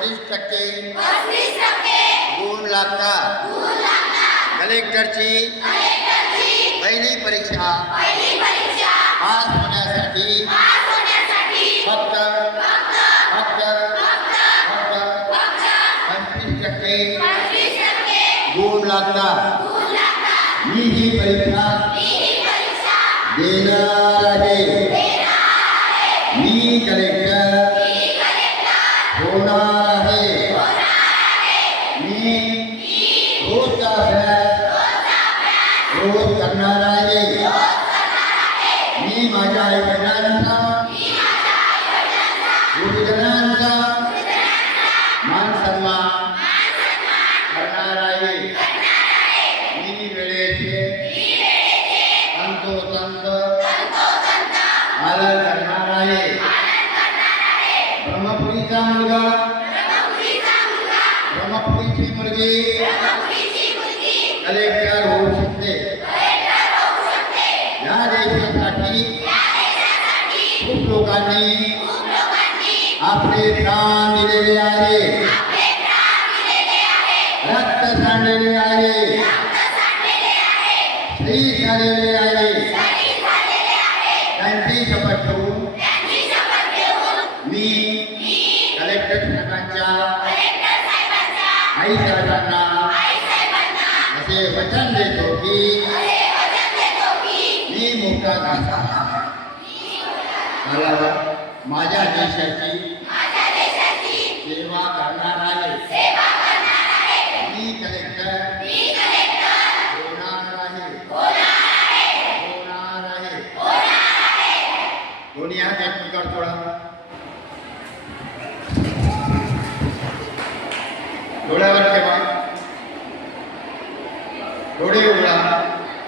35% गुण लागतात. कलेक्टरची पहिली परीक्षा पास होण्यासाठी फक्त 35% गुण लागतात. मी ही परीक्षा देणार आहे. मी कलेक्टर होणार आहे. मी रोजचा अभ्यास रोज करणार आहे. मी माझ्या आईवडिलांचा गुरुजनांचा मान सन्मान करणार आहे. मी वेळेचे तंतोतंत पालन करणार आहे. ब्रह्मपुरीचा मुलगा ब्रह्मपुरीची मुलगी कलेक्टर होऊ शकते. या देशासाठी खूप लोकांनी आपले प्राण दिलेले आहे. रक्त सांडलेले आहे. शहीद झालेले आहे. त्यांची शपथ घेऊन मी कलेक्टर साहेबांच्या आईसाहेबांना असे वचन देतो की मी मोठा काका मला माझ्या देशाची सेवा करणार आहे. मी कलेक्टर होणार आहे. कोणी हात एकमेकावर जोडा.